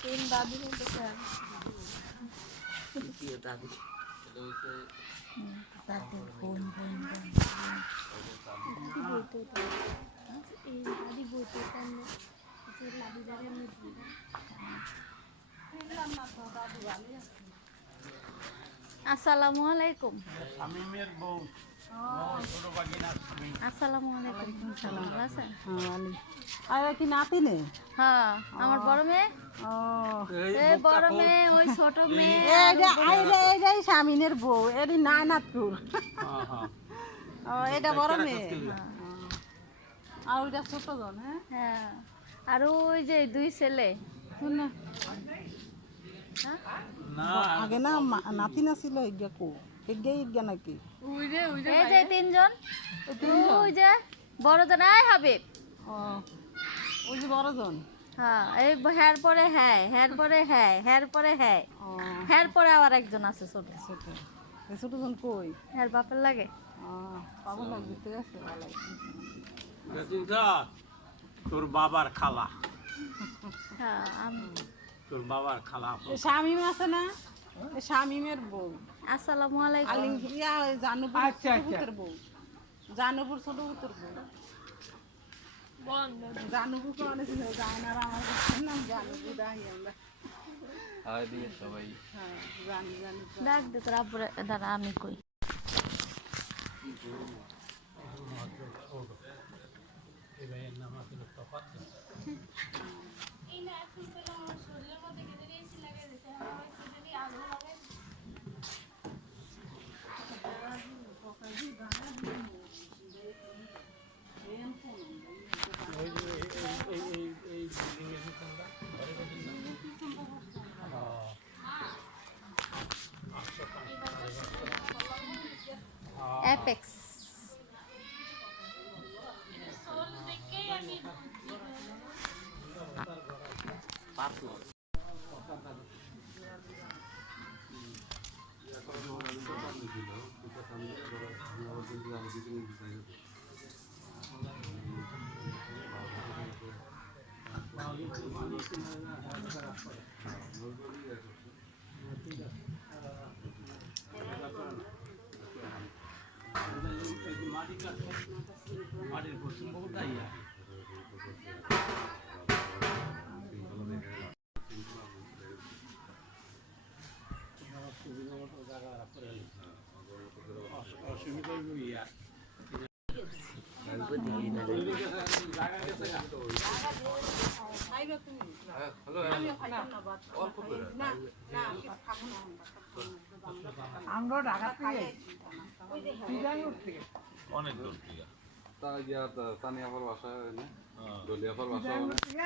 तीन दादी हैं तो क्या दादी दादी बोन बोन बोन दादी बोलते थे दादी बोलते थे जो दादी दादी में আসসালামু আলাইকুম শামিমের বউ ছোট বাগিনা আসসালামু আলাইকুম সালাম ভালো আছেন আর কি নাতি নে হ্যাঁ আমার বড় মেয়ে ও এই বড় মেয়ে ওই ছোট মেয়ে এইটাই স্বামীনের বউ এরই নানাতুর হ্যাঁ হ্যাঁ ও এটা বড় মেয়ে আর ওইটা ছোট জন হ্যাঁ হ্যাঁ আর ওই যে দুই ছেলে শুন না না আগে না নাতি না ছিল ইজ্ঞা কো ইজ্ঞা নাকি এই যে তিনজন ওই যে বড় জন আয় হবে ও ওই যে বড় জন হ্যাঁ এই হ্যার পরে হ্যাঁ হ্যার পরে হ্যাঁ হ্যার পরে হ্যাঁ ও হ্যার পরে আবার একজন আছে ছোট ছোট এই ছোট জন কই হ্যার বাপের লাগে ও পাগল লাগবে তো আছে ভালো চিন্তা তোর বাবার খালা হ্যাঁ আমি তোর বাবার খালা শামিম আছে না শামিমের বউ আসসালামু আলাইকুম আলিং ইয়া জানুপুর ছোট পুত্রের বউ জানুপুর ছোট পুত্রের বউ জানুপুর কোনে ছিল জানার আমার নাম জানুপুর দাহি আমরা আয় দিয়ে সবাই হ্যাঁ জানি জানি ডাক দে তোর আব্বুরে দাঁড়া আমি কই অ্যাপেক্স মাটির পশ্চিম বহুটাই অসুবিধা ইয়া আইবা তুমি হ্যালো আমিও খাইতাম না ভাত অল্প করে না না খাবো না আমরা ঢাকা থেকে অনেক দূর থেকে তা গিয়া তানিয়াফার বাসা দলিয়াফার বাসা থেকে